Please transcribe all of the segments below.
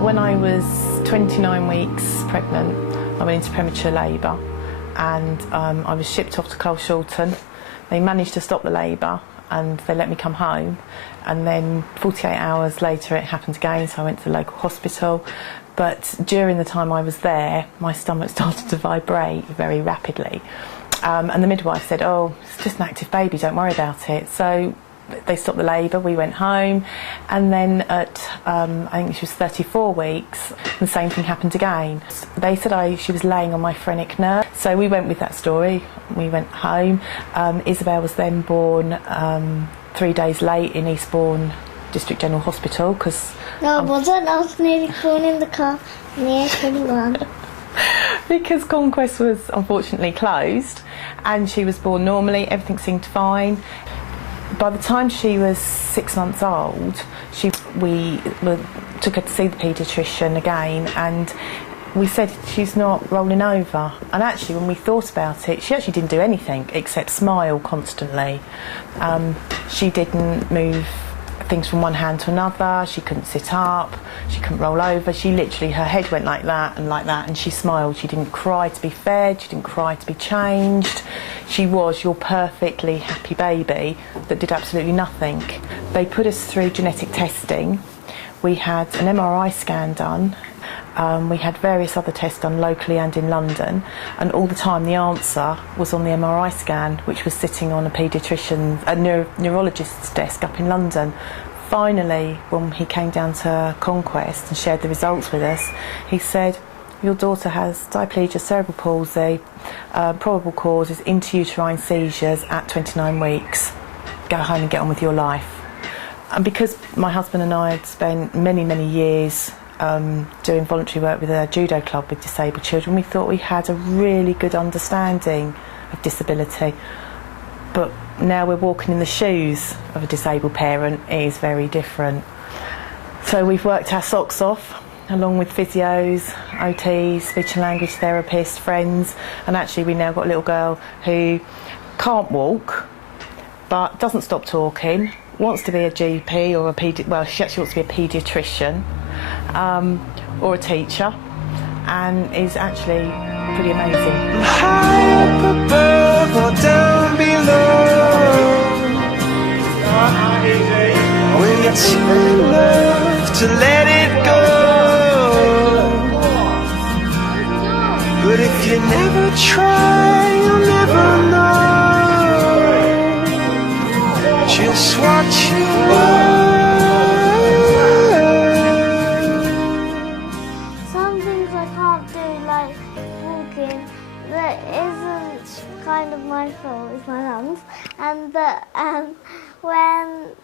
When I was 29 weeks pregnant, I went into premature labour, and I was shipped off to Colshorton. They managed to stop the labour and they let me come home, and then 48 hours later it happened again, so I went to the local hospital. But during the time I was there, my stomach started to vibrate very rapidly, and the midwife said, "Oh, it's just an active baby, don't worry about it." So they stopped the labour, we went home, and then at I think she was 34 weeks, the same thing happened again. They said she was laying on my phrenic nerve, so we went with that story. We went home. Isabelle was then born 3 days late in Eastbourne District General Hospital, because... No, I wasn't. I was nearly born in the car near 21. Because Conquest was unfortunately closed, and she was born normally, everything seemed fine. By the time she was 6 months old, we took her to see the paediatrician again, and we said she's not rolling over. And actually, when we thought about it, she actually didn't do anything except smile constantly. She didn't move things from one hand to another, she couldn't sit up, she couldn't roll over, she literally, her head went like that, and she smiled. She didn't cry to be fed, she didn't cry to be changed. She was your perfectly happy baby that did absolutely nothing. They put us through genetic testing. We had an MRI scan done. We had various other tests done locally and in London, and all the time the answer was on the MRI scan, which was sitting on a neurologist's desk up in London. Finally, when he came down to Conquest and shared the results with us, he said, "Your daughter has diplegia, cerebral palsy, probable cause is intrauterine seizures at 29 weeks. Go home and get on with your life." And because my husband and I had spent many, many years doing voluntary work with a judo club with disabled children, we thought we had a really good understanding of disability. But now we're walking in the shoes of a disabled parent, it is very different. So we've worked our socks off, along with physios, OTs, speech and language therapists, friends, and actually we now got a little girl who can't walk, but doesn't stop talking, wants to be a GP or she actually wants to be a paediatrician, or a teacher, and is actually pretty amazing. High up above or down below, when you're too in love to let it go. But if you never try, you'll never know just what you want. That isn't kind of my fault, it's my mum's, and that when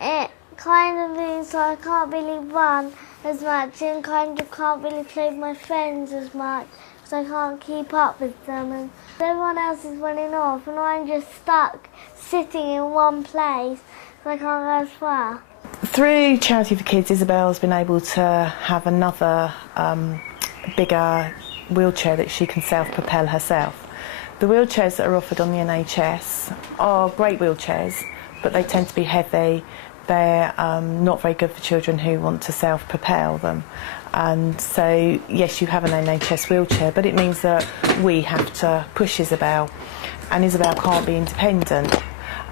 it kind of means so I can't really run as much and kind of can't really play with my friends as much because I can't keep up with them, and everyone else is running off and I'm just stuck sitting in one place so I can't go as far. Through Charity for Kids, Isabelle's been able to have another bigger wheelchair that she can self-propel herself. The wheelchairs that are offered on the NHS are great wheelchairs, but they tend to be heavy. They're not very good for children who want to self-propel them. And so, yes, you have an NHS wheelchair, but it means that we have to push Isabelle, and Isabelle can't be independent.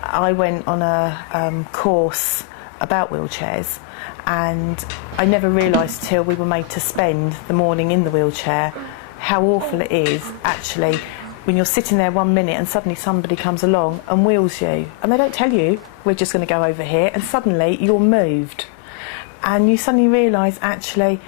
I went on a course about wheelchairs, and I never realised till we were made to spend the morning in the wheelchair how awful it is actually when you're sitting there 1 minute and suddenly somebody comes along and wheels you, and they don't tell you we're just going to go over here, and suddenly you're moved and you suddenly realise actually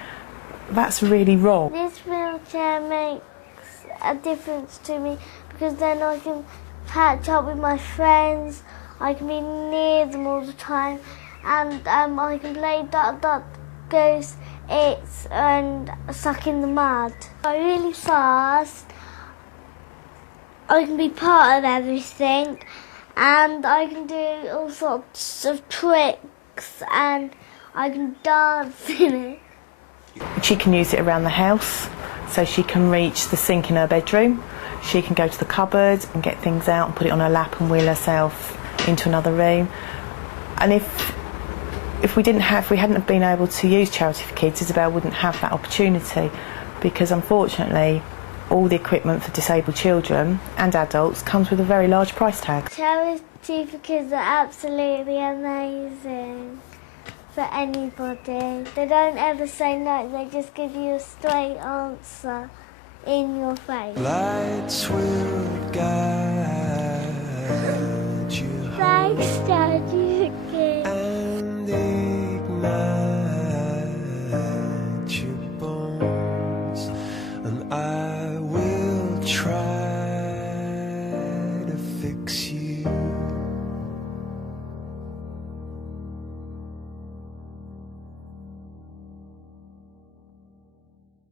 that's really wrong. This wheelchair makes a difference to me because then I can catch up with my friends, I can be near them all the time, and I can play duck, duck, goose, it's and suck in the mud. I'm really fast, I can be part of everything, and I can do all sorts of tricks, and I can dance in it. She can use it around the house, so she can reach the sink in her bedroom, she can go to the cupboard and get things out and put it on her lap and wheel herself into another room. And if if we hadn't have been able to use Charity for Kids, Isabelle wouldn't have that opportunity, because unfortunately all the equipment for disabled children and adults comes with a very large price tag. Charity for Kids are absolutely amazing for anybody. They don't ever say no, they just give you a straight answer in your face. Lights will guide you home Thanks, Charity for Kids. and ignite your bones, and I will try